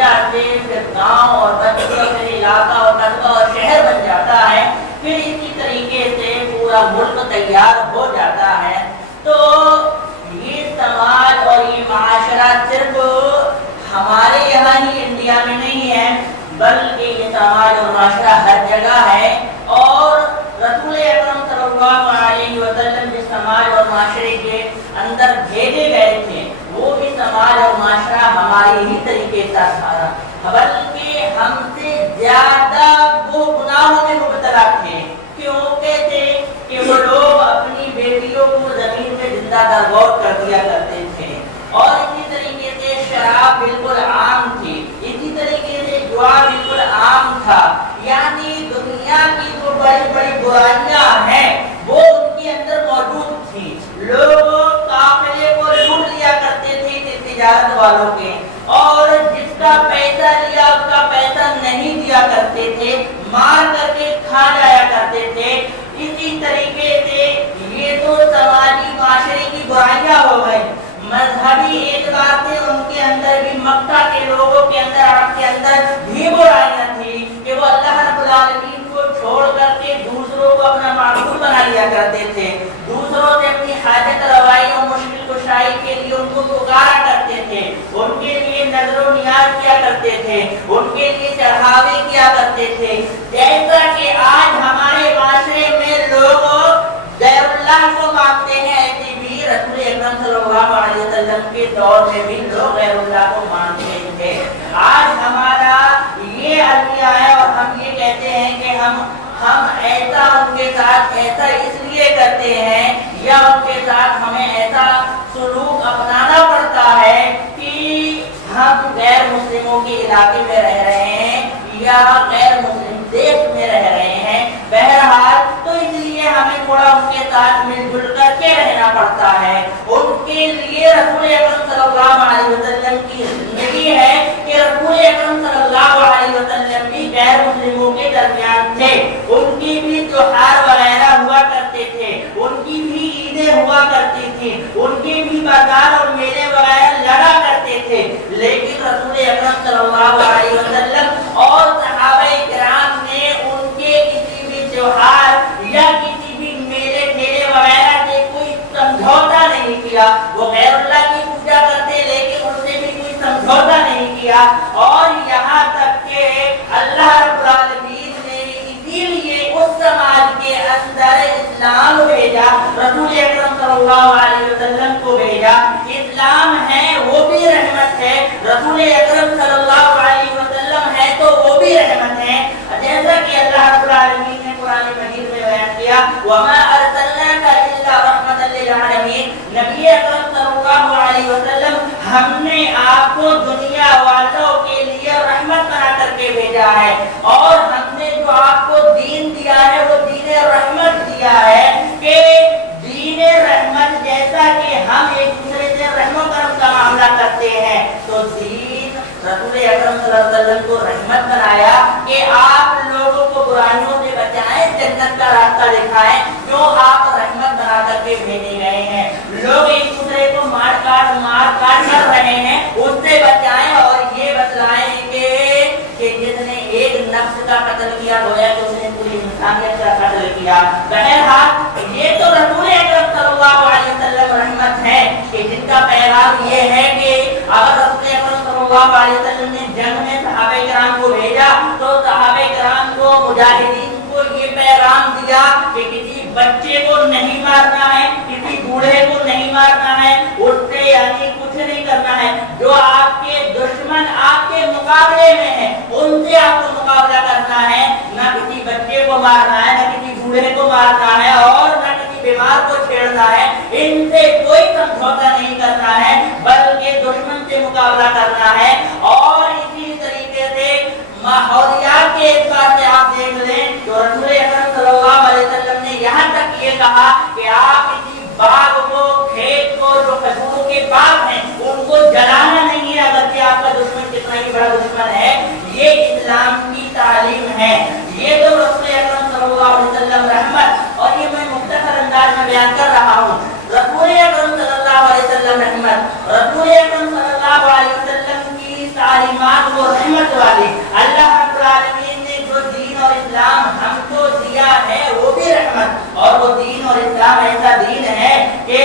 بڑھیا سے پھر گاؤں اور بچوں پھر علاقہ اور قصبہ اور شہر بن جاتا ہے، پھر اسی طریقے سے پورا ملک تیار ہو جاتا ہے۔ تو یہ سماج اور یہ معاشرہ صرف ہمارے یہاں ہی انڈیا میں نہیں ہے، بلکہ یہ سماج اور معاشرہ ہر جگہ ہے، اور رسول اکرم صلی اللہ علیہ وسلم جس سماج اور معاشرے کے اندر بھیجے گئے تھے وہ بھی سماج اور معاشرہ ہمارے ہی طریقے کا تھا، بلکہ ہم سے زیادہ وہ گناہوں میں مبتلا تھے۔ کیوں کہتے کہ وہ لوگ اپنی بیٹیوں کو زمین میں زندہ درگور کر دیا کرتے تھے، اور اسی طریقے سے شراب بالکل عام تھی، اسی طریقے سے جوا بالکل عام تھا، یعنی دنیا کی جو بڑی بڑی برائیاں ہیں وہ ان کے اندر موجود تھی۔ لوگ قافلے کو لوٹ لیا کرتے تھے تجارت والوں کے، اور جس کا پیسہ لیا اس کا پیسہ نہیں دیا کرتے تھے، مار کر کے کھا جایا کرتے تھے۔ اسی طریقے سے یہ تو سماجی معاشرے کی برائیاں ہو گئی۔ مذہبی اعتبار سے ان کے اندر بھی، مکہ کے لوگوں کے اندر، عرب کے اندر بھی برائیاں تھی کہ وہ اللہ رب العالمین کو چھوڑ کر کے دوسروں کو اپنا معبود بنا لیا کرتے تھے، دوسروں سے اپنی حاجت روائی اور مشکل کشائی کے لیے ان کو پکارا کرتے تھے، ان کے لیے نظر و نیاز کیا کرتے تھے، ان کے لیے چڑھاوے کیا کرتے تھے۔ جیسا کہ آج ہمارے معاشرے میں لوگ غیر اللہ کو مانتے ہیں، ایسے بھی رسول اکرم صلی اللہ علیہ وسلم کے دور میں بھی لوگ غیر اللہ کو مانتے تھے۔ آج ہمارا یہ عقیدہ ہے اور ہم یہ کہتے ہیں کہ ہم ایسا ان کے ساتھ ایسا اس لیے کرتے ہیں، یا ان کے ساتھ ہمیں ایسا سلوک اپنانا پڑتا ہے کہ ہم غیر مسلموں کے علاقے میں رہ رہے ہیں یا غیر مسلم دیش میں رہ رہے ہیں، بہرحال تو اس لیے ہمیں تھوڑا ان کے ساتھ مل جل کر کے رہنا پڑتا ہے۔ ان کے لیے رسول اکرم صلی اللہ علیہ وسلم کی زندگی ہے کہ رسول اکرم صلی اللہ علیہ وسلم بھی غیر مسلموں کے درمیان تھے، ان کی بھی تیوہار وغیرہ ہوا کرتے تھے، ان کی بھی عیدیں ہوا کرتی تھی، ان کی بھی بازار اور میلے وغیرہ لگا کرتے تھے، لیکن رسول اکرم صلی اللہ علیہ وسلم اور صحابہ کرام نے ان کے کسی بھی تیوہار یا کسی بھی میلے ٹھیلے وغیرہ سے کوئی سمجھوتا نہیں کیا۔ وہ غیر اللہ کی پوجا کرتے لیکن ان سے بھی کوئی سمجھوتا نہیں کیا، اور یہاں تک کہ اللہ رب العالمین نے اسی لیے اس سماج کے اندر اسلام بھیجا، رسول اکرم صلی اللہ علیہ وسلم کو بھیجا۔ اسلام ہے وہ بھی رحمت ہے، رسول اکرم صلی اللہ علیہ وسلم ہے تو وہ بھی رحمت ہے، جیسا کہ اللہ رب العالمین نے قرآن مجید میں بیان کیا، وَمَا أَرْسَلْنَاكَ إِلَّا رَحْمَةً لِّلْعَالَمِينَ۔ نبی اکرم صلی اللہ علیہ وسلم ہم نے آپ کو دنیا والوں کے لیے رحمت بنا کر کے بھیجا ہے، اور ہم نے جو آپ کو دین دیا ہے وہ دین رحمت دیا ہے، کہ دین رحمت جیسا کہ ہم ایک دوسرے سے رحم و کرم کا معاملہ کرتے ہیں، تو دین رسول اکرم صلی اللہ علیہ وسلم کو رحمت بنایا کہ آپ لوگوں کو برائیوں سے بچائیں، جنت کا راستہ دکھائیں، جو آپ رحمت بنا کر کے بھیجے گئے ہیں۔ لوگ ایک دوسرے کو مار کاٹ کر رہے ہیں، اس سے بچائیں، اور یہ بتلائیں کہ جس نے ایک نفس کا قتل کیا گویا کہ اس نے پوری انسانیت کا قتل کیا۔ بہرحال یہ تو رسول اکرم صلی اللہ علیہ وسلم رحمت ہے کہ جن کا پیغام یہ ہے کہ اگر رسول اکرم صلی اللہ علیہ وسلم نے جنگ میں صحابہ کرام کو بھیجا تو صحابہ کرام کو، مجاہدین کو یہ پیغام دیا کہ کسی بچے کو نہیں مارنا ہے، کسی بوڑھے کو نہیں مارنا ہے، اس سے یعنی کچھ نہیں کرنا ہے، جو آپ کے دشمن آپ کے مقابلے میں ہیں ان سے آپ کو مقابلہ کرنا ہے، نہ کسی بچے کو مارنا ہے، نہ کسی بوڑھے کو مارنا ہے، اور نہ کسی بیمار کو چھیڑنا ہے، ان سے کوئی سمجھوتا نہیں کرنا ہے، بلکہ دشمن سے مقابلہ کرنا ہے۔ اور اسی طریقے سے ماحولیات کے اعتبار سے آپ دیکھ لیں تو رسول اکرم صلی اللہ علیہ وسلم نے یہاں تک یہ کہا کہ آپ کسی باغ کو، کھیت کو، جو کھجوروں کے باغ ہیں ان کو جلانا نہیں ہے، اگرچہ آپ کا دشمن کتنا ہی بڑا دشمن ہے۔ یہ اسلام کی تعلیم ہے، یہ تو رسول اکرم صلی اللہ علیہ وسلم رحمت، اور یہ میں مختصر انداز میں بیان کر رہا ہوں۔ رسول اکرم صلی اللہ علیہ وسلم رحمت، رسول اکرم صلی اللہ علیہ وسلم کی तालीमात वो रहमत वाली। अल्लाह रब्बुल आलमीन ने जो दीन और इस्लाम हमको दिया है वो भी रहमत, और वो दीन और इस्लाम ऐसा दीन है कि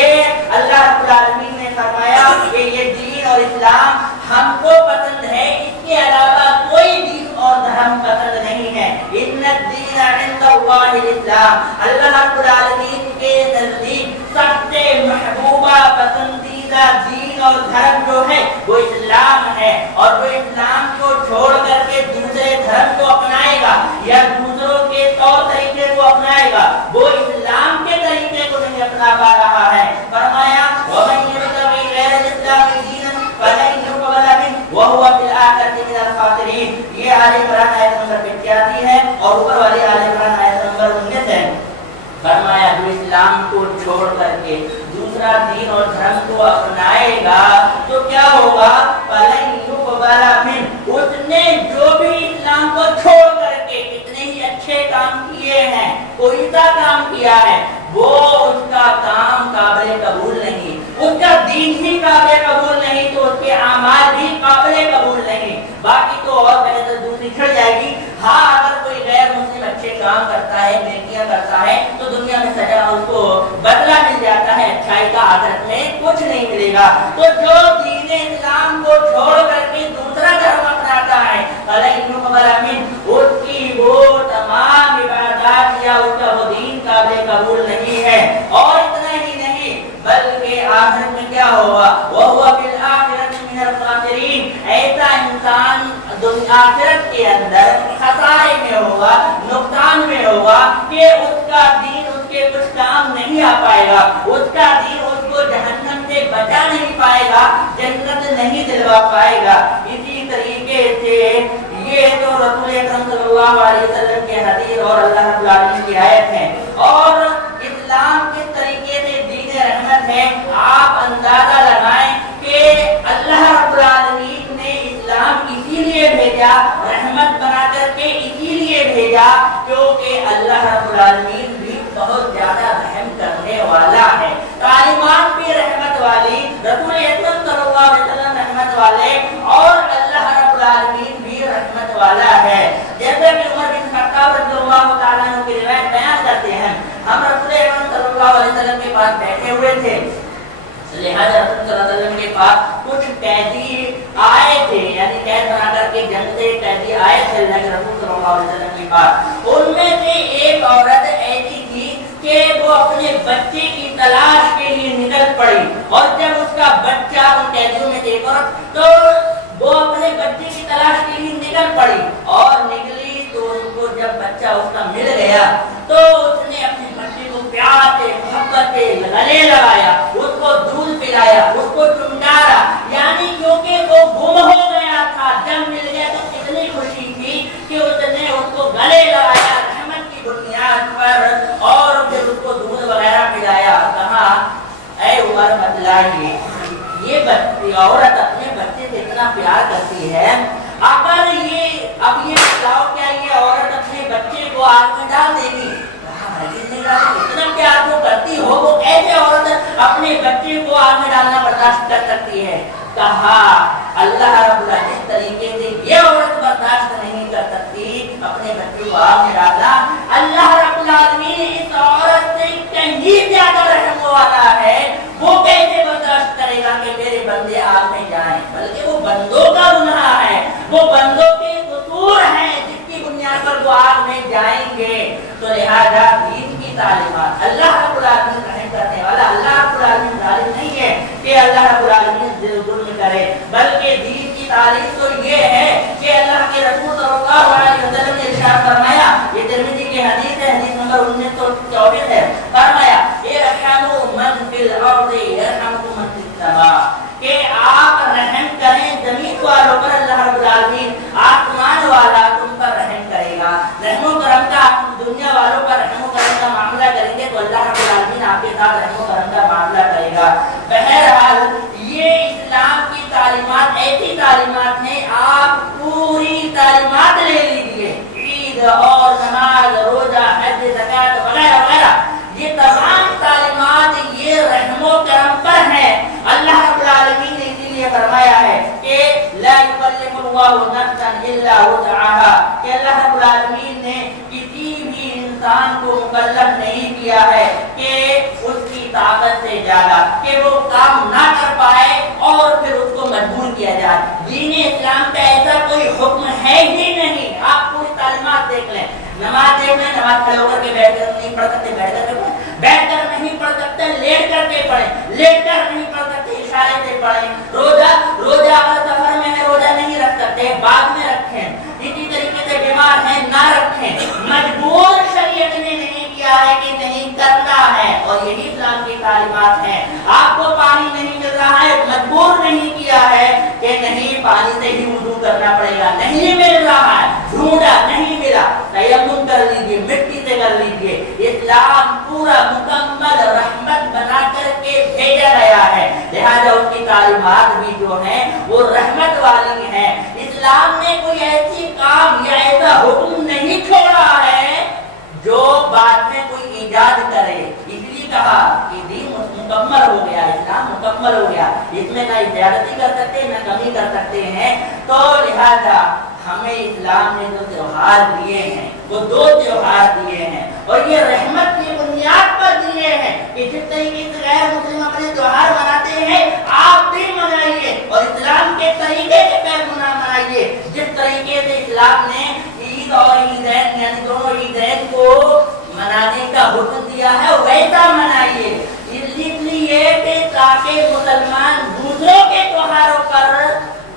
अल्लाह रब्बुल आलमीन ने फरमाया कि ये दीन और इस्लाम हमको पसंद है, इसके अलावा कोई दीन और धर्म पसंद नहीं है। इन्ना दीन इंदल्लाहिल इस्लाम, अल्लाह रब्बुल आलमीन के नजदीक सबसे महबूबा पसंदीदा दीन और धर्म जो है वो इस्लाम है। और जो इस्लाम को छोड़ करके दूसरे धर्म को अपनाएगा या दूसरों के तौर तरीके को अपनाएगा, वो इस्लाम के तरीके को नहीं अपना पा रहा है। फरमाया वमन यब्तगी गैरल इस्लामी दीनन फलन युक़बल मिन्हु व हुवा फिल आखिरति मिनल खासिरीन। ये आले इमरान आयत नंबर 85 है और ऊपर वाली आले इमरान आयत नंबर 19 है। फरमाया जो इस्लाम को छोड़ करके दूसरा दीन और धर्म को अपनाएगा तो क्या होगा, फलन युक़बल मिन्हु, उसने जो भी इस्लाम को छोड़ करके कितने ही अच्छे काम किए हैं, कोई सा काम किया है, वो उसका काम काबिल कबूल नहीं, उसका दीन ही काबिल कबूल नहीं, तो उसके अमाल भी काबिल कबूल नहीं। बाकी तो और बेहतर दूसरी छिड़ जाएगी। हाँ, अगर कोई गैर मुस्लिम अच्छे काम करता है, नेकियां करता है, तो दुनिया में सजा उसको बदला मिल जाता है, अच्छाई का आखिरत में कुछ नहीं मिलेगा। तो जो दीन इस्लाम को छोड़ करके दूसरा धर्म अपनाता है, उसकी वो तमाम इबादत या उसका वो दीन काबिल कबूल नहीं है। और इतना ही नहीं बल्कि आखिरत में क्या होगा, वो हुआ फिल आखिरति मिनल खासिरीन, ऐसा इंसान आखिरत के अंदर खसारे में होगा, नुकसान में होगा कि उसका दीन उसके कुछ काम नहीं आ पाएगा, उसका दीन उसको जहन्नम से बचा नहीं पाएगा, जन्नत नहीं दिलवा पाएगा। इसी तरीके से ये तो रसूल अकरम सल्लल्लाहु अलैहि वसल्लम के हदीस और अल्लाह रब्बुल आलमीन की आयत है। और इस्लाम किस तरीके से दीन रहमत है, आप अंदाजा लगाएं कि अल्लाह रब्बुल आलमीन ने इस्लाम इसीलिए भेजा, रहमत बना करके इसीलिए भेजा क्योंकि अल्लाह रब्बुल आलमीन भी बहुत ज्यादा रहम करने वाला है। तालीमात भी रहमत वाली, रसूल अकरम सल्लल्लाहु अलैहि वसल्लम रहमत वाले, और अल्लाह रब्बुल आलमीन भी रहमत वाला है। जैसे कि उमर बिन खत्ताब रज़ियल्लाहु ताला अन्हु की रिवायत बयान करते हैं, हम रसूल अकरम सल्लल्लाहु अलैहि वसल्लम के पास बैठे हुए थे, लिहाजा रसूल सल्लल्लाहु अलैहि वसल्लम के पास कुछ कैदी आए थे, यानी कैद बना करके जंग से कैदी आए थे रसूल सल्लल्लाहु अलैहि वसल्लम के पास। उनमें से एक औरत ऐसी थी कि वो अपने बच्चे की तलाश के लिए निकल पड़ी, और जब उसका बच्चा उन कैदियों में से एक औरत, तो वो अपने बच्चे की तलाश के लिए निकल पड़ी, और निकली तो उसको जब बच्चा उसका मिल गया तो उसने अपने बच्चे को प्यार से मोहब्बत से गले लगाया, उसको दूध पिलाया, उसको चुमकारा, यानी क्योंकि वो गुम हो गया था, जब मिल गया तो कितनी खुशी थी कि उसने उसको गले लगाया रहमत की बुनियाद पर, और फिर उसको दूध वगैरह पिलाया। कहा ऐ उमर बतलाइए, ये औरत अपने बच्चे से इतना प्यार करती है, अगर ये अब ये बताओ क्या ये औरत अपने बच्चे को आग में डाल देगी? इतना प्यार वो करती हो, वो ऐसे औरत अपने बच्चे को आग में डालना बर्दाश्त कर सकती है? कहा अल्लाह रब्बुल आलमीन इस तरीके से ये औरत बर्दाश्त नहीं कर सकती अपने बच्चे को आग में डालना, अल्लाह रब्बुल आलमीन इस औरत से कहीं ज्यादा रहम वाला है, वो कैसे बर्दाश्त करेगा कि मेरे बंदे आग में जाएं? बल्कि वो बंदों का गुनाह है, वो बंदों के कसूर है जिसकी बुनियाद पर वो आग में जाएंगे। तो लिहाजा दीन की तालीमात, अल्लाह रब्बुल आलमीन रहम करने वाला, अल्लाह रब्बुल आलमीन जालिम नहीं है कि अल्लाह रब्बुल आलमीन जुल्म करे, बल्कि दीन की तालीम तो ये है कि अल्लाह के रसूल सल्लल्लाहु अलैहि वसल्लम ने इरशाद फरमाया, ये तिरमिज़ी की हदीस है, हदीस नंबर 1924 है, फरमाया इरहमु मन फिल अर्ज़ि यरहमुकुम मन फिस समा, कि आप रहम करें जमीन वालों पर, अल्लाह रब्बुल आलमीन आसमान वाला तुम पर रहम करेगा। रहमो करम का दुनिया वालों पर रहमो करम का मामला करेंगे तो अल्लाह रब्बुल आलमीन आपके साथ रहमो करम का मामला करेगा। बहरहाल ये इस्लाम की तालीमात ऐसी तालीमात है, आप पूरी तालीमात ले लीजिए, ईद और नमाज, रोजा, हज, ज़कात वगैरह वगैरह, ये तमाम तालीमात ये रहमो करम पर है। अल्लाह रब्बुल आलमीन ने इसीलिए फरमाया है कि ला युकल्लिफु अल्लाहु नफ्सन इल्ला वुसअहा कि अल्लाह रब्बुल आलमीन ने किसी भी इंसान को मुकल्लफ नहीं किया है कि उसकी ताकत से ज्यादा कि वो काम ना कर पाए और फिर उसको मजबूर किया जाए। दीन इस्लाम का ऐसा कोई हुक्म है ही नहीं। आप पूरी तालीमात देख लें, नमाज देख लें, नमाज खड़े होकर के बैठ कर नहीं पढ़ सकते, बैठ कर पढ़ें, बैठ कर नहीं पढ़ सकते लेट करके पढ़ें, लेट कर नहीं पढ़ सकते इशारे से पढ़ें। रोजा अगर सफर में है रोजा नहीं रख सकते, बाद में रखें। इसी तरीके से बीमार है ना रखें, मजबूर शरीयत ने नहीं किया है कि नहीं करना है, और यही इस्लाम की तालीमात है। आपको पानी नहीं मिल रहा है, मजबूर नहीं किया है कि नहीं पानी से ही वुजू करना पड़ेगा, नहीं मिल रहा है, ढूंढा नहीं मिला, तयम्मुम कर लीजिए, मिट्टी से कर लीजिए। इस्लाम पूरा मुकम्मल रहमत बना करके भेजा गया है, लिहाजा उसकी तालीमात भी जो है वो रहमत वाली है। इस्लाम ने कोई ऐसी काम या ऐसा हुक्म नहीं छोड़ा है जो बाद में कोई ईजाद करे। इसलिए कहा कि दीन मुकम्मल हो गया, इस्लाम मुकम्मल हो गया, इसमें ना ज़्यादती कर सकते ना कमी कर सकते हैं। तो लिहाजा हमें इस्लाम ने जो त्योहार दिए हैं वो दो त्योहार दिए हैं, और ये रहमत की बुनियाद पर दिए हैं कि जिस तरीके से गैर मुस्लिम अपने त्योहार मनाते हैं आप भी मनाइए, और इस्लाम के तरीके से मनाइए। जिस तरीके से इस्लाम ने ईद और ईदैन यानी दोनों ईदैन को मनाने का हुक्म दिया है वैसा मनाइए, इसलिए कि ताकि मुसलमान दूसरों के त्योहारों पर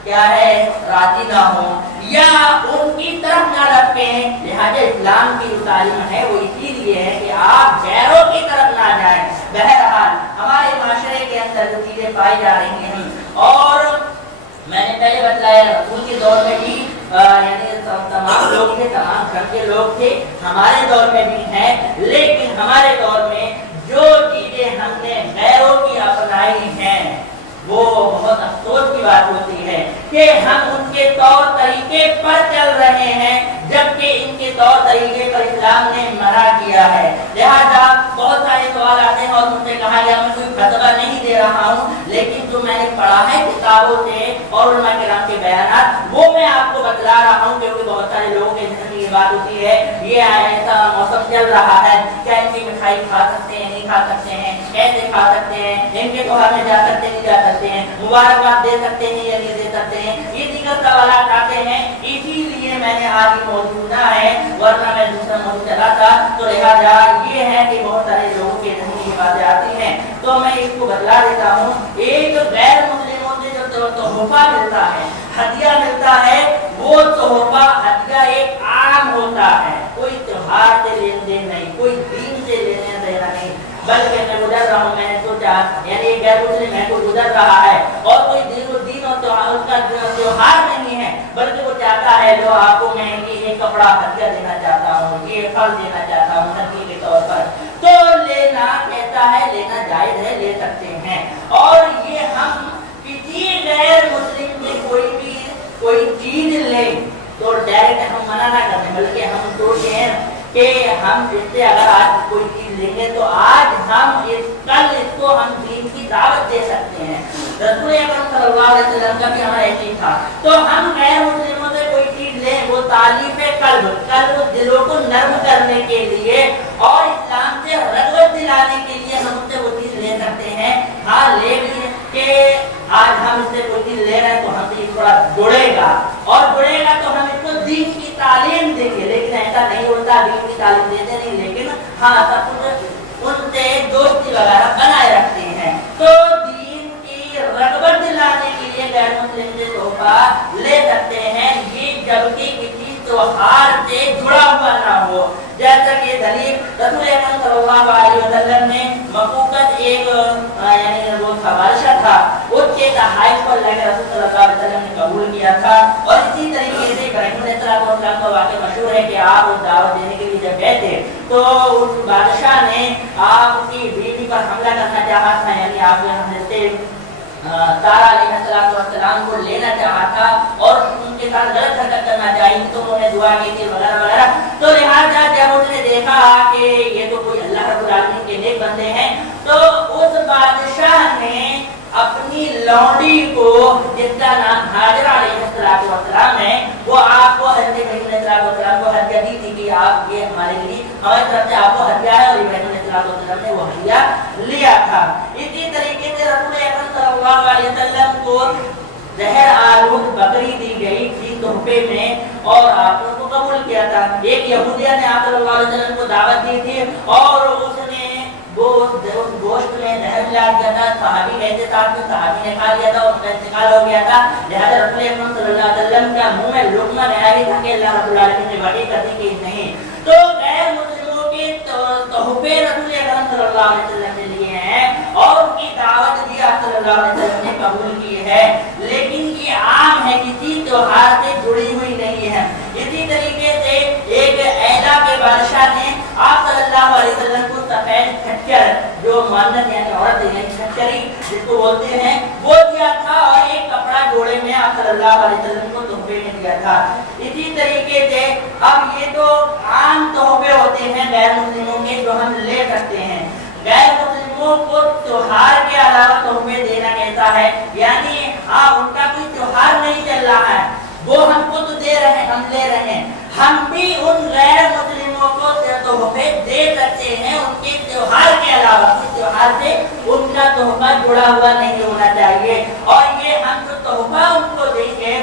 क्या है राजी ना हो या उनकी तरफ ना रखें। लिहाजा इस्लाम की जो तालीम है वो इसीलिए है कि आप गैरों की तरफ ना जाएं। बहरहाल हमारे माशरे के अंदर जो चीजें पाई जा रही हैं, और मैंने पहले बताया रसूल के दौर में भी यानी तमाम लोग थे, तमाम धर्म के लोग थे, हमारे दौर में भी हैं, लेकिन हमारे दौर में जो चीजें हमने गैरों की अपनाई हैं वो बहुत अफसोस की बात होती है कि हम उनके तौर तरीके पर चल रहे हैं, जबकि इनके तौर तरीके पर इस्लाम ने मना किया है। लिहाजा बहुत सारे सवाल आते हैं और मुझसे कहा गया मैं कोई फतवा नहीं दे रहा हूँ, लेकिन जो मैंने पढ़ा है किताबों से और उलमा किराम के बयानात वो मैं आपको बतला रहा हूँ, क्योंकि बहुत सारे लोगों के ज़हन में ये बात होती है ये ऐसा मौसम चल रहा है, क्या इनकी मिठाई खा सकते हैं नहीं खा सकते हैं, कैसे खा सकते हैं, इनके त्योहार में जा सकते नहीं जा सकते हैं, मुबारकबाद दे सकते हैं या नहीं दे सकते हैं, ये दीगर सवाल आते हैं। इसीलिए मैंने आज ये मौजूद चुना है, वरना मैं दूसरा मौजूद चला था। तो लिहाजा ये है कि बहुत सारे लोगों के ज़हन में ये बातें आती हैं, तो मैं इसको बतला देता हूँ। एक गैर मुस्लिमों से जो तोहफा मिलता है, हदिया मिलता है, वो तोहफा हदिया एक आम होता है, कोई त्योहार से लेन देन नहीं, कोई दीन से लेना देना नहीं, बल्कि मैं गुजर रहा हूँ, मैंने सोचा यानी गैर मुस्लिम है कोई गुजर रहा है और कोई दीन और उसका त्योहार नहीं है, बल्कि वो चाहता है जो आपको मैं ये कपड़ा हदिया देना चाहता हूँ, ये फल देना चाहता हूँ हदिया के तौर पर, तो लेना कहता है लेना जायज है, ले सकते हैं। और ये हम किसी गैर मुस्लिम से कोई चीज लें तो डायरेक्ट हम मना ना करते, बल्कि हम सोचते हैं कि हम इससे अगर आज कोई चीज लेंगे तो आज हम कल इसको हम दीन की दावत दे सकते हैं। रसूल अकरम सल्लल्लाहु अलैहि वसल्लम का भी हमारा ऐसे ही था। तो हम गैर मुस्लिमों से कोई चीज लें वो तालीफ कल्ब दिलों को नर्म करने के लिए और इस्लाम से रग़बत दिलाने के लिए हम उससे वो चीज ले सकते हैं। हाँ ले भी कि आज हम इससे कोई चीज ले रहे हैं तो हमसे थोड़ा जुड़ेगा और जुड़ेगा तो हम इसको दीन की तालीम देंगे, लेकिन ऐसा नहीं होता, दीन की तालीम देते नहीं, लेकिन हाँ सब कुछ उनसे दोस्ती वगैरह बनाए रखते हैं। तो दीन की रग़बत दिलाने के लिए गैर मुस्लिम से तोहफा ले सकते हैं, ये जबकि किसी त्योहार से जुड़ा हुआ ना हो। जैसा कि दलील रसूल अकरम सल्लल्लाहु अलैहि वसल्लम ने मकूकत एक यानी वो बादशाह था, उसके तहाइफ पर लेकर रसूल सल्लल्लाहु अलैहि वसल्लम ने कबूल किया था। और इसी तरीके से इब्राहीम अलैहिस्सलाम का वाक़या मशहूर है कि आप उस दावत देने के लिए जब गए थे तो उस बादशाह ने आपकी बीवी पर हमला करना चाहा था, यानी आप हज़रत सारा अलैहिस्सलाम को लेना चाहा था और उनके साथ गलत हरकत करना चाहिए, तो उन्होंने दुआ की थी वगैरह वगैरह। तो लिहाजा जब उसने देखा कि ये तो कोई अल्लाह रब्बुल आलमीन के नेक बंदे हैं, तो उस बादशाह ने अपनी लौंडी को, जिसका नाम हाजरा अलैहिस्सलाम है, वो आपको हज़रत इब्राहीम अलैहिस्सलाम को हदिया दी थी कि आप ये हमारे लिए, हमारी तरफ से आपको हदिया है, और इब्राहीम अलैहिस्सलाम ने वो हदिया लिया था। इसी तरीके से रसूल अकरम सल्लल्लाहु अलैहि वसल्लम को जहर आलूद बकरी दी गई थी तोहफे में, और आपने उसको कबूल किया था। एक यहूदिया ने आप सल्लल्लाहु अलैहि वसल्लम को दावत दी थी, और उसने वो उस गोश्त में जहर मिला दिया था। सहाबी कहते साथ में सहाबी ने खा लिया था, उसका इंतकाल हो गया था। लिहाजा रसूल अकरम सल्लल्लाहु अलैहि वसल्लम का मुंह में लुकमा गया ही था कि अल्लाह रब्बुल आलमीन ने वही कर दी कि नहीं। तो गैर मुस्लिमों के तोहफे रसूल अकरम सल्लल्लाहु अलैहि वसल्लम ने लिए हैं, और उनकी दावत भी आप सल्लल्लाहु अलैहि वसल्लम ने कबूल की है, लेकिन ये आम है, किसी त्योहार से जुड़ी हुई नहीं है। इसी तरीके से एक ऐला के बादशाह ने आप सल्लल्लाहु अलैहि वसल्लम को सफेद खच्चर, जो मुअन्नस यानी औरत है, खच्चरी जिसको बोलते हैं, वो दिया था, और एक कपड़ा जोड़े में आप सल्लल्लाहु अलैहि वसल्लम को तोहफे में दिया था। इसी तरीके से अब ये तो आम तोहफे होते हैं गैर मुस्लिमों के, जो हम ले सकते हैं। गैर मुस्लिमों को त्योहार के अलावा तोहफे देना कैसा है, यानी उनका कोई त्योहार नहीं चल रहा है, वो हमको तो दे रहे हैं, हम ले रहे हैं, हम भी उन गैर मुस्लिमों को तोहफे दे सकते हैं। उनके त्योहार के अलावा कोई त्योहार से उनका तोहफा जुड़ा हुआ नहीं होना चाहिए, और ये हम जो तोहफा उनको देंगे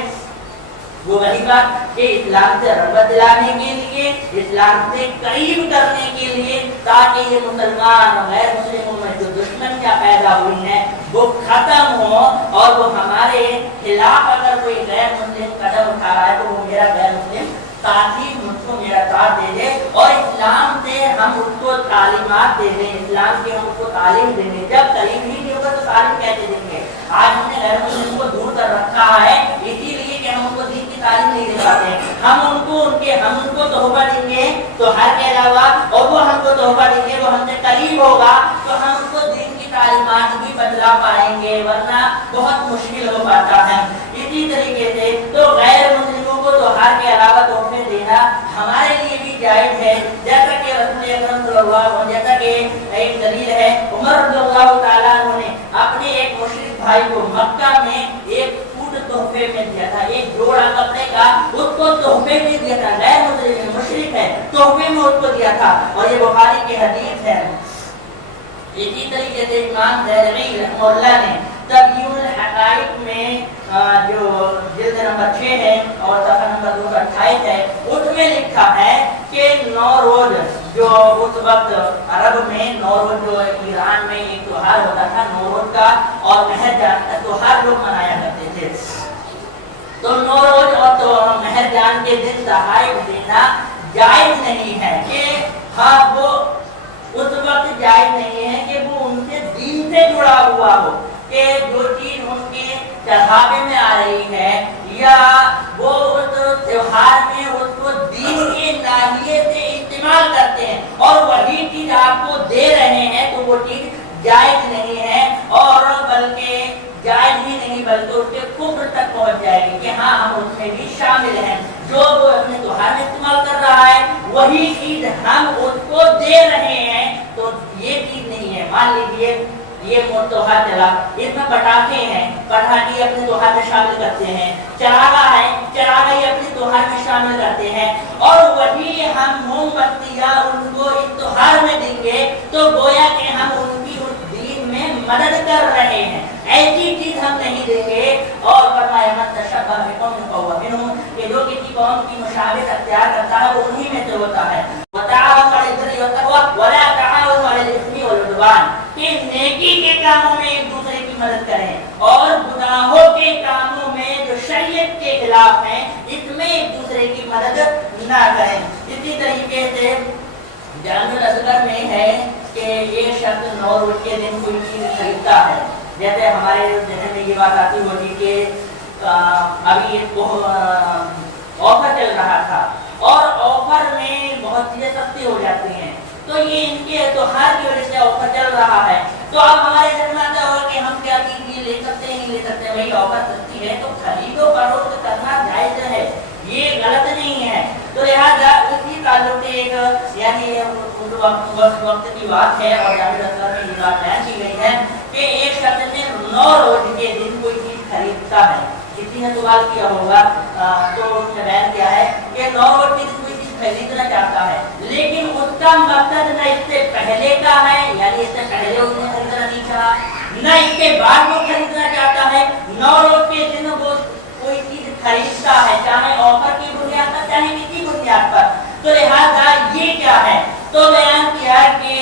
वो वही बात कि इस्लाम से रग़बत दिलाने के लिए, इस्लाम से करीब करने के लिए, ताकि ये मुसलमान और गैर मुस्लिमों में जो दुश्मनियां पैदा हुई हैं वो खत्म हो, और वो हमारे खिलाफ अगर कोई गैर मुस्लिम कदम उठा रहा है तो वो मेरा गैर मुस्लिम साथी मुझको मेरा साथ दे दे, और इस्लाम से हम उसको तालीमात दे दें, इस्लाम की हम उसको तालीम दे दें। जब तालीम ही नहीं होगा तो तालीम कैसे देंगे? आज हमने गैर मुस्लिम को दूर कर रखा है, इसीलिए कि हम उनको दीन की तालीम नहीं दे पाते। हम उनको तोहफा देंगे त्योहार के अलावा, और वो हमको तोहफा देंगे, वो हमसे करीब होगा, तो हम उनको दीन की तालीमात भी बतला पाएंगे, वरना बहुत मुश्किल हो पाता है। इसी तरीके से तो गैर मुस्लिमों को त्योहार के अलावा तोहफे देना हमारे लिए भी जायज है, जैसा कि रसूल अकरम सल्लल्लाहु अलैहि वसल्लम, जैसा कि एक दलील है, उमर रज़ियल्लाहु ताला अन्हु ने अपने एक मुशरिक भाई को मक्का में एक ऊँट तोहफे में दिया था, एक जोड़ा कपड़े का उसको तोहफे में दिया था। गैर मुस्लिम मुशरिक है, तोहफे में उसको दिया था, और ये बुखारी की हदीस है। इसी तरीके से इमाम ज़हरवी रहमतुल्लाह ने तबयीनुल हक़ाइक़ में जो जिल्द नंबर 6 है और सफ़ा नंबर 228 है, उसमें लिखा है कि नौरोज, जो उस वक्त अरब में नौरोज, जो ईरान में एक त्योहार होता था नौरोज का, और महरजान का त्योहार लोग मनाया करते थे। तो नौरोज और तो महरजान के दिन तोहफा देना जायज नहीं है, कि हाँ वो उस वक्त जायज नहीं है कि वो उनके दीन से जुड़ा हुआ हो, कि जो चीज उनके चढ़ावे में आ रही है, या वो उस त्योहार में उसको दीन के नाहिए से इस्तेमाल करते हैं, और वही चीज आपको दे रहे हैं, तो वो चीज जायज नहीं है, और बल्कि जायज ही नहीं बल्कि उसके कुफ्र तक पहुंच जाएगी कि हाँ हम उसमें भी शामिल हैं। जो वो अपने त्योहार में इस्तेमाल कर रहा है वही चीज हम उसको दे रहे हैं, तो ये चीज नहीं है। मान लीजिए ये त्योहार चला, इसमें पटाखे हैं, पटाखे अपने त्योहार में शामिल करते हैं, चरागा है, चरागा ये अपने त्योहार में शामिल करते हैं, और वही हम मोमबत्तियां उनको इस त्योहार में देंगे, तो गोया कि हम उनकी उस दीन में मदद कर रहे हैं। ऐसी चीज हम नहीं देंगे। और फरमाया मन तशब्बह बिकौमिन फहुव मिनहुम, कि जो किसी कौम की मुशाबिहत अख्तियार करता है वो उन्हीं में से होता है। वतआवनु अलल बिर्रि वत्तक़वा वला तआवनु अलल इस्मि वल उद्वान, कि नेकी के कामों में एक दूसरे की मदद करें, और गुनाहों के कामों में जो शरीयत के खिलाफ हैं इसमें एक दूसरे की मदद ना करें। इसी तरीके से जामुल असगर में है कि एक शख्स नौरोज के दिन कोई चीज खरीदता है, जैसे हमारे जहन में ये बात आती होगी कि अभी ऑफर चल रहा था, और ऑफर में बहुत चीजें सस्ती हो जाती हैं, तो ये इनके त्योहार की वजह से ऑफर चल रहा है, तो अब हमारे जहन में आता होगा कि हम क्या चीज ये ले सकते हैं, नहीं ले सकते, भाई ऑफर सस्ती है तो खरीदो फरोख्त करना जायज है, ये गलत नहीं है। तो लिहाजा इसी ताल्लुक से एक यानी वक्त की बात है, और जामिल असगर में ये बात बयान की गई है कि एक शख्स ने 9 सवाल किया होगा तो उसने बयान किया है कि 9 रोज के दिन कोई चीज खरीदना चाहता है, लेकिन उसका मकसद न इससे पहले का है, यानी इससे पहले उसने खरीदना नहीं चाहा, न इसके बाद वो खरीदना चाहता है। 9 रोज के दिन वो कोई चीज खरीदता है, चाहे ऑफर की बुनियाद पर चाहे किसी बुनियाद पर, तो लिहाजा ये क्या है, तो बयान किया कि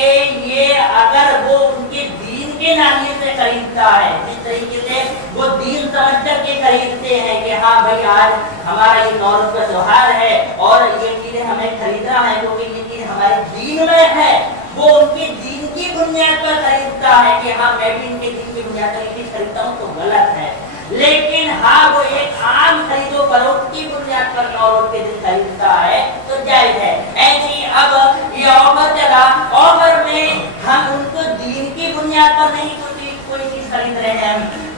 ये अगर वो उनके दीन के नालिए से खरीदता है, जिस तरीके से वो दीन समझ कर के खरीदते हैं कि हाँ भाई आज हमारा ये 9 रोज का त्योहार है और ये चीजें हमें खरीदना है क्योंकि ये चीज हमारे दीन में है, वो उनके दीन की बुनियाद पर खरीदता है कि हाँ मैं भी इनके दीन की बुनियाद पर ये चीज खरीदता हूँ तो गलत है। लेकिन हाँ वो एक आम खरीदो फरोख्त की बुनियाद पर 9 रोज के दिन खरीदता है तो जायज है। ऐसी अब ये ऑफर चला, ऑफर में हम उनको दीन की बुनियाद पर नहीं कोई चीज खरीद रहे हैं,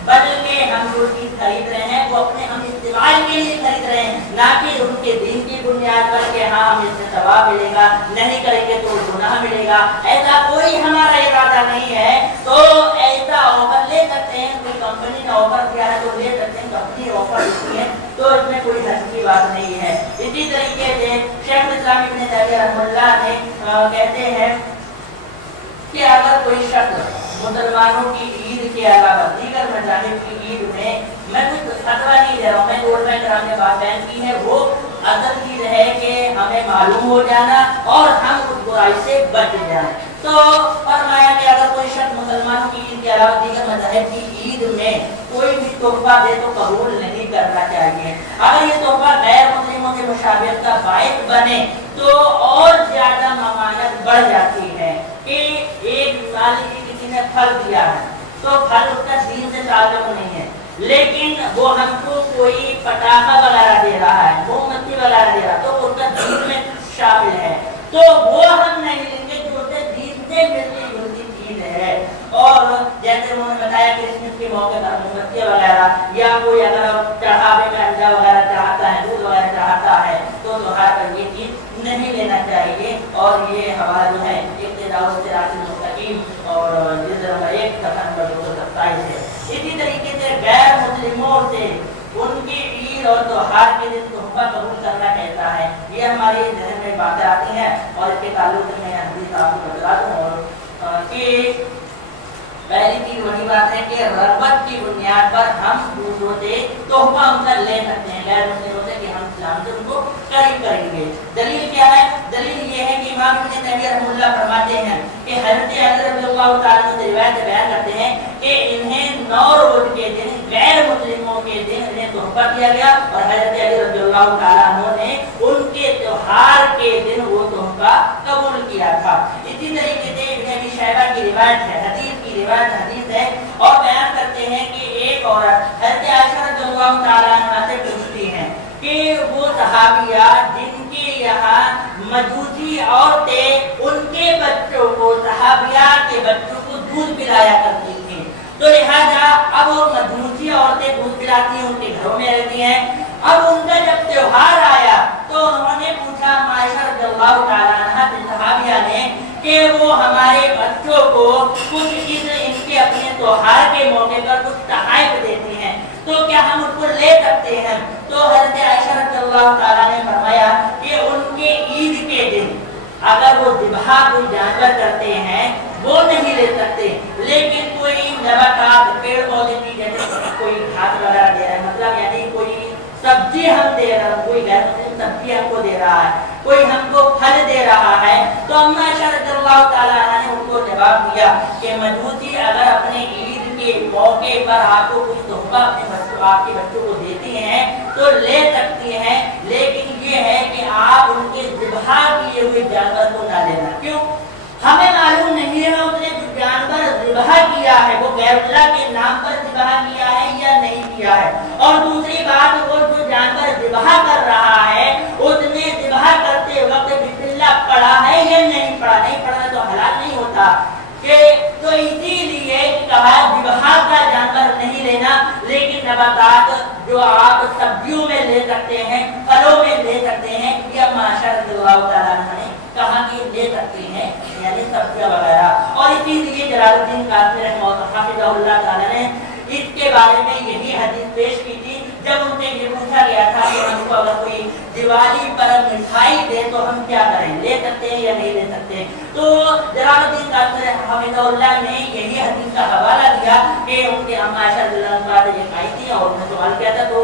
बल्कि हम जो चीज खरीद रहे हैं वो अपने हम इस्तेमाल के लिए खरीद रहे हैं, ना कि उनके दीन की बुनियाद पर कि हाँ हमें इससे सवाब मिलेगा, नहीं करेंगे तो गुनाह मिलेगा, ऐसा कोई हमारा इरादा नहीं है। तो ऐसा ऑफर ले सकते हैं, कोई कंपनी ने ऑफर दिया है तो ले सकते हैं, कंपनी ऑफर देती है तो इसमें कोई हर्ज की बात नहीं है। इसी तरीके से शेख इस्लाम इब्न तैमिया रहमतुल्लाह ने कहते हैं कि अगर कोई शख्स मुसलमानों की ईद के अलावा दीगर मज़ाहिब की ईद में, मैं कुछ फतवा नहीं दे रहा हूँ, मैं गोल्डमैन कराम ने बात बयान की है, वो असल चीज है कि हमें मालूम हो जाना और हम उस बुराई से बच जाएं। तो फरमाया कि अगर कोई शख्स मुसलमानों की ईद के अलावा दीगर मज़ाहिब की ईद में कोई भी तोहफा दे तो कबूल नहीं करना चाहिए। अगर ये तोहफा गैर मुस्लिमों के मुशाबिहत का बाइस बने तो और ज्यादा ममानत बढ़ जाती है कि एक मिसाल की किसी ने फल दिया है तो फल उसका दीन से ताल्लुक नहीं है, लेकिन वो हमको कोई पटाखा वगैरह दे रहा है, मोमबत्ती वगैरह दे रहा है, तो उसका दीन में शामिल है, तो वो हम नहीं लेंगे जो उससे दीन से मिलती जुलती चीज है। और जैसे उन्होंने बताया क्रिसमस के मौके पर मोमबत्ती वगैरह या कोई अगर चढ़ावे में अंडा वगैरह चढ़ाता है, दूध वगैरह चढ़ाता है तो त्योहार पर ये चीज नहीं लेना चाहिए। और ये हमारा जो है और जिल्द नंबर 1 सफ़ा नंबर 227 है। इसी तरीके से गैर मुस्लिमों से उनकी ईद और त्योहार के दिन तोहफा कबूल करना कैसा है, ये हमारे ज़हन में बातें आती हैं और इसके ताल्लुक से मैं हदीस आपको बता दूं और कि पहली चीज वही बात है कि रग़बत की बुनियाद पर हम दूसरों से तोहफा उनका ले सकते हैं, गैर मुस्लिमों से, कि हम इस्लाम से उनको करीब करेंगे। दलील क्या है? दलील ये है कि इमाम इब्न तैमिया रहमतुल्लाह फरमाते हैं कि हज़रत अली रज़ियल्लाहु ताला से रिवायत बयान करते हैं कि इन्हें 9 रोज के दिन गैर मुस्लिमों के दिन इन्हें तोहफा दिया गया और हज़रत अली रज़ियल्लाहु ताला ने उनके त्योहार के दिन वो तोहफा कबूल किया था। इसी तरीके से इब्न अबी शैबा की रिवायत है, हदीस है और बयान करते हैं कि एक औरत हज़रत आयशा रज़ियल्लाहु ताला अन्हा से पूछती हैं कि वो सहाबिया जिनके यहाँ मजूसी औरतें उनके बच्चों को, सहाबिया के बच्चों को दूध पिलाया करती थी, तो लिहाजा अब वो मजूसी औरतें दूध पिलाती हैं, उनके घरों में रहती हैं। अब उनका जब त्योहार आया तो उन्होंने पूछा आयशा रज़ियल्लाहु ताला अन्हा से, सहाबिया ने, कि वो हमारे बच्चों को कुछ इनके अपने त्योहार के मौके पर कुछ तोहफे देते हैं तो क्या हम उनको ले सकते हैं? तो हज़रत आयशा रज़ियल्लाहु ताला ने फरमाया कि उनके ईद के दिन अगर वो ज़िबहा कोई जानवर करते हैं वो नहीं ले सकते, लेकिन कोई नबातात पेड़ पौधे की जैसे कोई घास वगैरह दे रहा है, मतलब यानी कोई सब्जी हम दे रहा है, कोई गैर मुस्लिम सब्जी हमको दे रहा है, कोई हमको फल दे रहा है, तो अम्मा आयशा रज़ियल्लाहु ताला अन्हा ने उनको जवाब दिया कि मजूसी अगर अपने ईद के मौके पर आपको कुछ तोहफा अपने बच्चों, आपके बच्चों को देती हैं तो ले सकती हैं, लेकिन ये है कि आप उनके ज़िबहा किए हुए जानवर को ना लेना। क्यों? हमें मालूम नहीं है उसने जो जानवर ज़िबहा किया है वो गैरुल्लाह के नाम पर ज़िबहा किया है या नहीं किया है, और दूसरी बात वो जो जानवर ज़िबहा कर रहा है उसने ज़िबहा करते वक्त बिस्मिल्लाह पढ़ा है या नहीं पढ़ा, नहीं पढ़ा तो हलाल नहीं होता कि, तो इसीलिए कहा ज़िबहा का जानवर नहीं लेना, लेकिन नबातात जो आप सब्जियों में ले सकते हैं, फलों में ले सकते हैं, या आयशा रज़ियल्लाहु ताला अन्हा ने कहा कि ले सकते हैं, यानी सब्जियां वगैरह। और इसीलिए जलालुद्दीन कासमी रहमतुल्लाह हाफिज़हुल्लाह ताला ने इसके बारे में यही हदीस पेश की थी जब उनसे ये पूछा गया था कि हमको अगर कोई दिवाली पर मिठाई दे तो हम क्या करें, ले सकते हैं या नहीं ले सकते। तो जलालुद्दीन कासमी हफिज़हुल्लाह ने यही हदीस का हवाला दिया कि उनके अम्मा आयशा रज़ियल्लाहु अन्हा एक आई थी और उन्होंने सवाल किया था, तो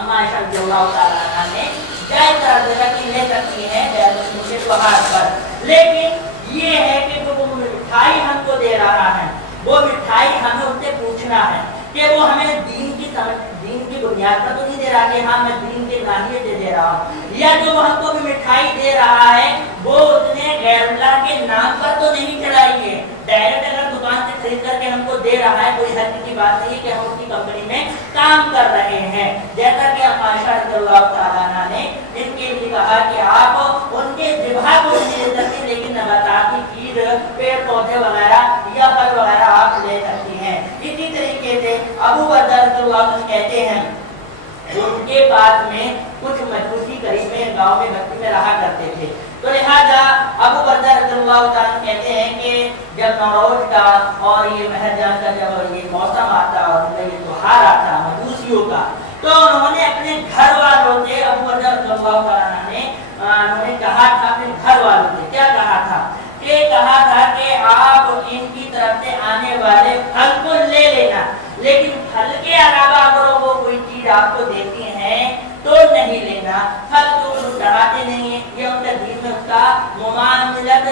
अम्मा आयशा रज़ियल्लाहु अन्हा ने जायज़ करार दिया कि ले सकती हैं उनके त्योहार पर। लेकिन ये है कि जो वो मिठाई हमको दे रहा है वो मिठाई हमें उससे पूछना है कि वो हमें दीन की बुनियाद पर तो नहीं दे रहा कि हाँ मैं दीन के नाहिए से दे रहा हूँ, या जो हमको भी मिठाई दे रहा है वो उसने गैरुल्लाह के नाम पर तो नहीं चढ़ाई है। डायरेक्ट अगर दुकान से खरीद करके हमको दे रहा है, कोई हर्ज की बात नहीं है कि हम उसकी कंपनी में काम कर रहे हैं। जैसा कि आयशा रज़ियल्लाहु तआला अन्हा ने इनके लिए कहा कि आप उनके ज़िबा को नहीं ले सकती, लेकिन नबाताती चीज पेड़ पौधे वगैरह या फल वगैरह आप ले सकती हैं। इसी तरीके से अबू बर्दा रज़ियल्लाहु अन्हु कहते हैं उनके पास में कुछ मजूसी करीब में गांव में बस्ती में रहा करते थे, तो लिहाजा अबू बर्दा रज़ियल्लाहु तआला कहते हैं कि जब नौरोज का और ये महरजान का जब ये मौसम आता और ये त्योहार आता मजूसियों का, तो उन्होंने अपने घर वालों से अबू बर्दा रज़ियल्लाहु तआला ने उन्होंने कहा था, अपने घर वालों से क्या कहा था कि कहा था कि आप इनकी तरफ से आने वाले फल को ले लेना, लेकिन फल के अलावा अगर वो कोई चीज आपको देती हैं तो नहीं लेना। फल को चढ़ाते नहीं है, ये उनका दीन में उसका मुमासिलत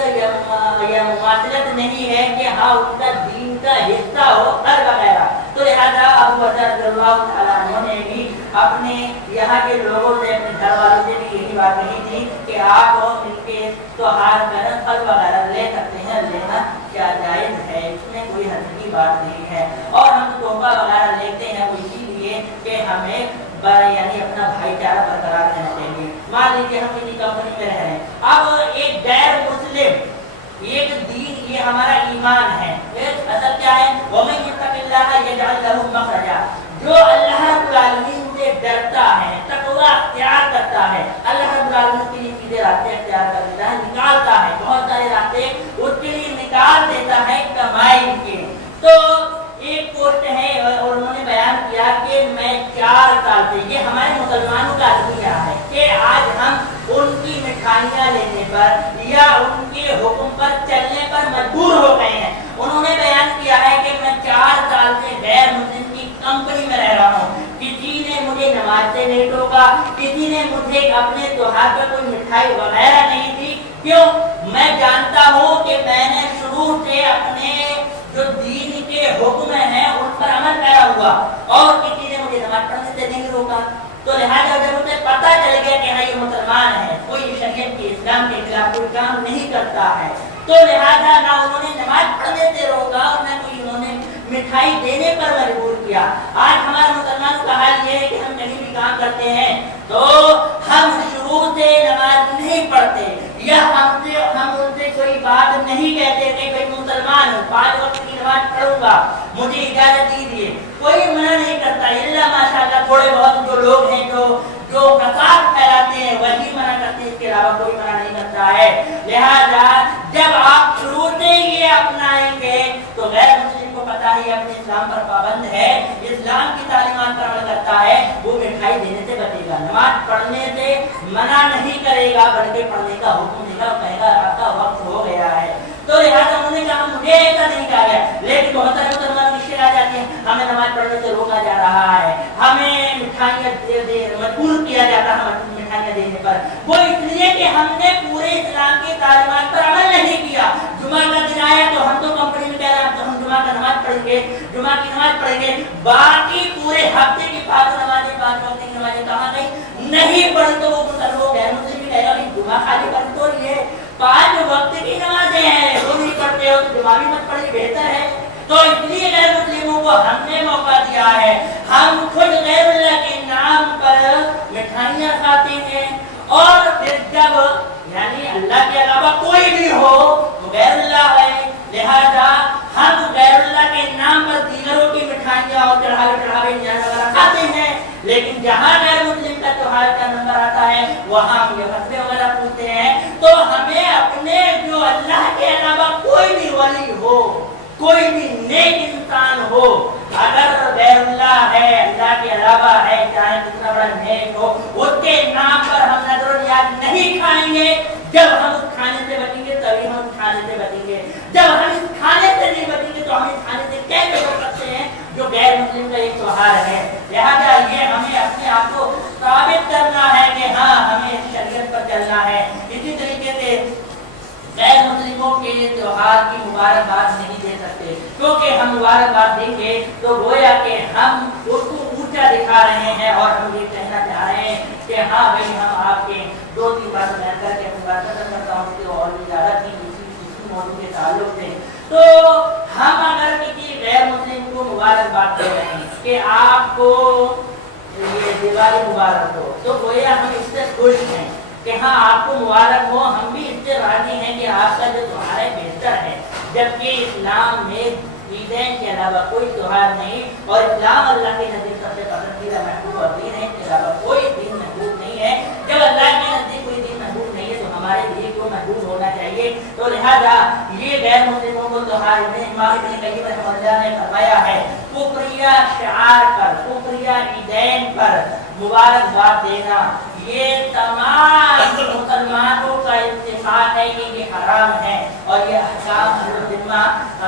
या मुमासिलत नहीं है कि हाँ उनका दीन का हिस्सा हो फल वगैरह। तो लिहाजा अबू बर्दा रज़ियल्लाहु तआला अन्हु ने भी अपने यहाँ के लोगों से, अपने घर वालों से भी यही बात कही थी कि आप इनके त्योहार पर फल वगैरह ले सकते हैं, लेना क्या जायज़ है, इसमें कोई हद की बात नहीं है। और हम तोहफा वगैरह लेते हैं वो इसीलिए कि हमें यानी अपना भाईचारा बरकरार रहना चाहिए। मान लीजिए हम किसी कंपनी में रह रहे हैं, अब एक गैर मुस्लिम एक दीन, ये हमारा ईमान है, असल क्या है, वमन यत्तक़िल्लाह यजअल लहू मखरजा, जो अल्लाह रब्बुल आलमीन से डरता है, तक़वा अख्तियार करता है, अल्लाह रब्बुल आलमीन के लिए सीधे रास्ते अख्तियार कर देता है, निकालता है, बहुत सारे रास्ते उसके लिए निकाल देता है कमाई के। तो एक पोस्ट है और उन्होंने बयान किया कि मैं 4 साल से, ये हमारे मुसलमानों का रवैया है कि आज हम उनकी मिठाइयाँ लेने पर या उनके हुक्म पर चलने पर मजबूर हो गए हैं। उन्होंने बयान किया है कि मैं 4 साल से गैर मुस्लिम की कंपनी में रह रहा हूँ, किसी ने मुझे नमाज से नहीं टोका, किसी ने मुझे अपने त्योहार पर कोई मिठाई वगैरह नहीं दी। क्यों? मैं जानता हूँ कि मैंने शुरू से अपने जो दीन के हुक्म हैं उन पर अमल पैरा हुआ और किसी ने मुझे नमाज पढ़ने से नहीं रोका। तो लिहाजा जब मुझे पता चल गया कि हाँ ये मुसलमान है, कोई शरीयत के इस्लाम के खिलाफ कोई काम नहीं करता है, तो लिहाजा ना उन्होंने नमाज पढ़ने से रोका और ना कोई उन्होंने मिठाई देने पर मजबूर किया। आज हमारे मुसलमानों का हाल ये है कि हम कहीं भी काम करते हैं तो हम शुरू से नमाज नहीं पढ़ते या हम उनसे कोई बात नहीं कहते कि भाई मुसलमान हूँ, 5 वक्त की नमाज पढ़ूंगा, मुझे इजाजत दीजिए, कोई मना नहीं करता। इल्ला माशाअल्लाह थोड़े बहुत जो लोग हैं जो फसाद फैलाते हैं वही मना करते हैं, इसके अलावा कोई मना नहीं करता है। लिहाजा जब आप शुरू से ये अपनाएंगे तो गैर मुस्लिम को पता है अपने इस्लाम पर पाबंद है, इस्लाम की तालीमात पर अमल करता है, वो मिठाई देने से बचेगा, नमाज पढ़ने से मना नहीं करेगा बल्कि पढ़ने का हुक्म देगा, कहेगा आपका वक्त हो गया है। तो लिहाजा उन्होंने कहा मुझे ऐसा नहीं कहा गया, लेकिन बहुत सारे मुसलमान रिश्ते आ जाते हैं, हमें नमाज पढ़ने से रोका जा रहा है, हमें मिठाइयाँ मजबूर किया जाता है मिठाइयाँ देने पर। वो इसलिए कि हमने पूरे इस्लाम की तालीमात पर अमल नहीं किया। जुमा का दिन आया तो हम तो कंपनी में कह रहे हैं तो हम जुमा का नमाज पढ़ेंगे, जुमा की नमाज पढ़ेंगे, बाकी पूरे हफ्ते की 5 नमाजें 5 वक्त की नमाजें कहाँ गई? नहीं पढ़ी। तो वो गैर मुस्लिम भी कहेगा जुमा खाली कर तो ये 5 वक्त की नमाजें हैं, वो नहीं पढ़ते हो तो जुमा भी मत पढ़िए, बेहतर है। तो इसलिए गैर मुस्लिमों को हमने मौका दिया है, हम खुद गैरुल्लाह के नाम पर मिठाइयाँ खाते हैं और फिर जब यानी अल्लाह के अलावा कोई भी हो तो गैरुल्लाह है। लिहाजा हम गैरुल्लाह के नाम पर दीगरों की मिठाइयाँ और चढ़ावे वगैरह खाते हैं, लेकिन जहाँ गैर मुस्लिम का त्योहार का नंबर आता है वहाँ हम ये फतवे वगैरह पूछते हैं। तो हमें अपने जो अल्लाह के अलावा कोई भी वली हो, कोई भी नेक इंसान हो, अगर गैरुल्लाह है, अल्लाह के अलावा है, चाहे कितना बड़ा नेक हो, उसके नाम पर हम नजर नियाज नहीं खाएंगे। जब हम उस खाने से बचेंगे तभी हम उस खाने से बचेंगे। जब हम इस खाने से नहीं बचेंगे तो हम इस खाने से कैसे बच सकते हैं जो गैर मुस्लिम का एक त्योहार है। लिहाजा ये हमें अपने आप को साबित करना है कि हाँ हमें इस शरीयत पर चलना है। इसी तरीके से गैर मुस्लिमों के त्योहार की मुबारकबाद नहीं दे सकते, क्योंकि हम मुबारकबाद देंगे तो गोया कि हम उसको ऊंचा दिखा रहे हैं और हम ये कहना चाह रहे हैं कि हाँ भाई हम आपके 2-3 बात बयान करके अपनी बात खत्म करता हूँ कि और भी ज़्यादा थी इसी मौजूद के ताल्लुक से। तो हम अगर किसी गैर मुस्लिम को मुबारकबाद दे रहे हैं कि आपको ये दिवाली मुबारक हो, तो गोया हम इससे खुश हैं कि हाँ आपको मुबारक हो, हम भी इससे राजी हैं कि आपका जो त्योहार है बेहतर है। जबकि इस्लाम में ईदैन के अलावा कोई त्योहार नहीं और इस्लाम अल्लाह के नज़दीक सबसे पसंदीदा महबूब और दीन है, इसके अलावा कोई दीन महबूब नहीं है। जब अल्लाह के नज़दीक कोई दीन महबूब नहीं है तो हमारे लिए क्यों महबूब होना चाहिए। तो लिहाजा ये गैर मुस्लिमों को त्योहार में इमाम इब्न कय्यिम रहमतुल्लाह ने फरमाया है कुफरिया शिआर पर, कुफरिया ईदैन पर मुबारकबाद देना ये तमाम मुसलमानों का इत्तेफाक है कि ये हराम है। और ये अहकाम अल-जिम्मा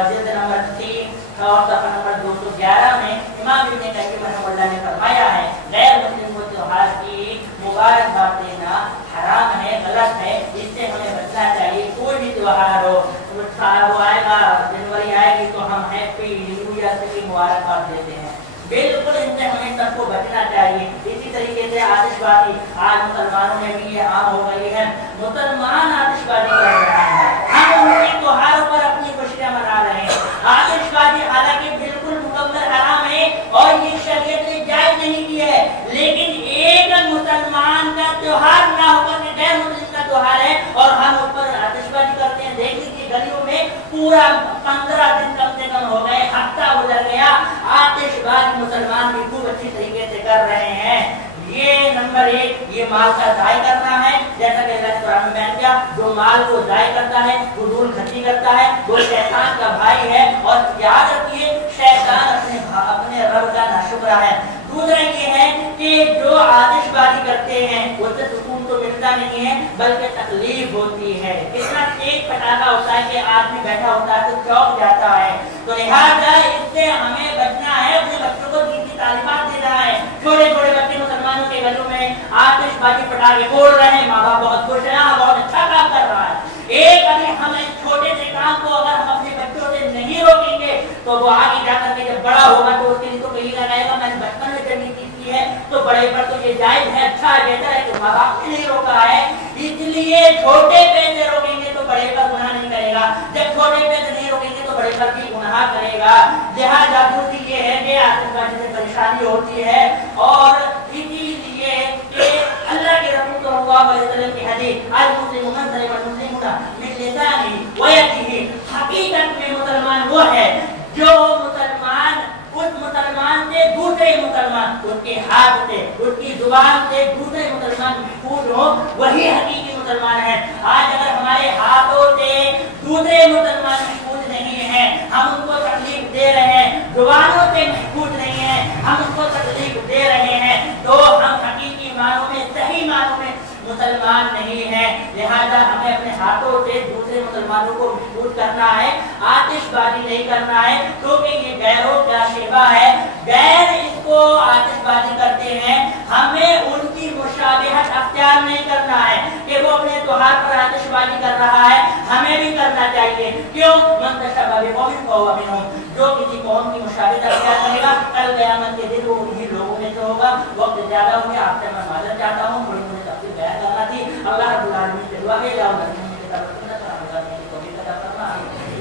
जिल्द नंबर 3 और सफ़ा नंबर 211 में इमाम इब्न कय्यिम रहमतुल्लाह ने फरमाया है गैर मुस्लिम को त्योहार की मुबारकबाद देना हराम है, गलत है, इससे हमें बचना चाहिए। कोई भी त्योहार हो, वो आएगा जनवरी आएगी तो हम हैप्पी न्यू ईयर की मुबारकबाद देते हैं, बिल्कुल इनसे हमें सबको बचना चाहिए। इसी तरीके से आतिशबाजी आज मुसलमानों में भी ये आम हो गई है, मुसलमान आतिशबाजी कर रहे हैं, हम उनके त्योहारों पर अपनी खुशियां मना रहे हैं। आतिशबाजी हालांकि बिल्कुल मुकम्मल हराम है और ये शरीयत ने जायज नहीं की है, लेकिन एक मुसलमान का त्योहार ना होकर के गैर मुस्लिम का त्योहार है और हम उस पर आतिशबाजी करते हैं। देख लीजिए गलियों में पूरा 15 दिन कम से कम हो गए, हफ्ता गुजर गया, आतिशबाजी मुसलमान भी खूब अच्छी तरीके से कर रहे हैं। ये नंबर 1 ये माल का ज़ाय करना है, जैसा कि अल्लाह ने कुरान में बयान किया जो माल को ज़ाय करता है, फुजूल खर्ची करता है, वो शैतान का भाई है। और याद रखिए शैतान अपने रब का नाशुक्र है। दूसरा ये है कि जो आतिशबाजी करते हैं उससे सुकून तो मिलता नहीं है बल्कि तकलीफ होती है। कितना तेज पटाखा होता है कि आदमी बैठा होता है तो चौंक जाता है। तो लिहाजा इससे हमें बचना है, अपने बच्चों को दीन की तालीमात देना है। छोटे छोटे बच्चे मुसलमानों के घरों में आतिशबाजी पटाखे फोड़ रहे हैं, माँ बाप बहुत खुश है, बहुत अच्छा काम कर रहा है। एक अभी हम एक छोटे से काम को अगर हम अपने बच्चों से नहीं रोकेंगे तो वो आगे जाकर के जब बड़ा होगा तो उसके लिए तो कहीं लगाएगा मैंने बचपन में जब चीज की है तो बड़े पर तो ये जायज है, अच्छा है, बेहतर है, तो माँ बाप ने नहीं रोका है, इसलिए छोटे पे से रोकेंगे तो बड़े पर गुनाह नहीं करेगा, जब छोटे पे से नहीं रोकेंगे तो बड़े पर भी गुनाह करेगा। लिहाजा दूसरी ये है कि आतिशबाजी से परेशानी होती है और इसीलिए अल्लाह के रसूल सल्लल्लाहु अलैहि वसल्लम की हदीस अल मुस्लिमु मन सलिमा अल मुस्लिमूना मिन लिसानिही व यदिही, हकीकत में मुसलमान वो है जो मुसलमान उस मुसलमान से दूसरे मुसलमान, उसके हाथ से उसकी जुबान से दूसरे मुसलमान महफूज हो, वही हकीकी मुसलमान है। आज अगर हमारे हाथों से दूसरे मुसलमान महफूज नहीं है, हम उनको तकलीफ दे रहे हैं, जुबानों से महफूज नहीं है, हम उनको तकलीफ दे रहे हैं, तो हम हकीकी मानों में सही मानों में मुसलमान नहीं है। लिहाजा हमें अपने हाथों से दूसरे मुसलमानों को महफूज करना है, आतिशबाजी नहीं करना है, क्योंकि ये गैरों का शेबा है। गैर इसको आतिशबाजी करते हैं, हमें उनकी मुशाबिहत अख्तियार नहीं करना है कि वो अपने त्योहार पर आतिशबाजी कर रहा है, हमें भी करना चाहिए। क्यों? मन तशब्बह बिक़ौमिन फ़हुव मिनहुम, जो किसी कौम की मुशाबिहत अख्तियार करेगा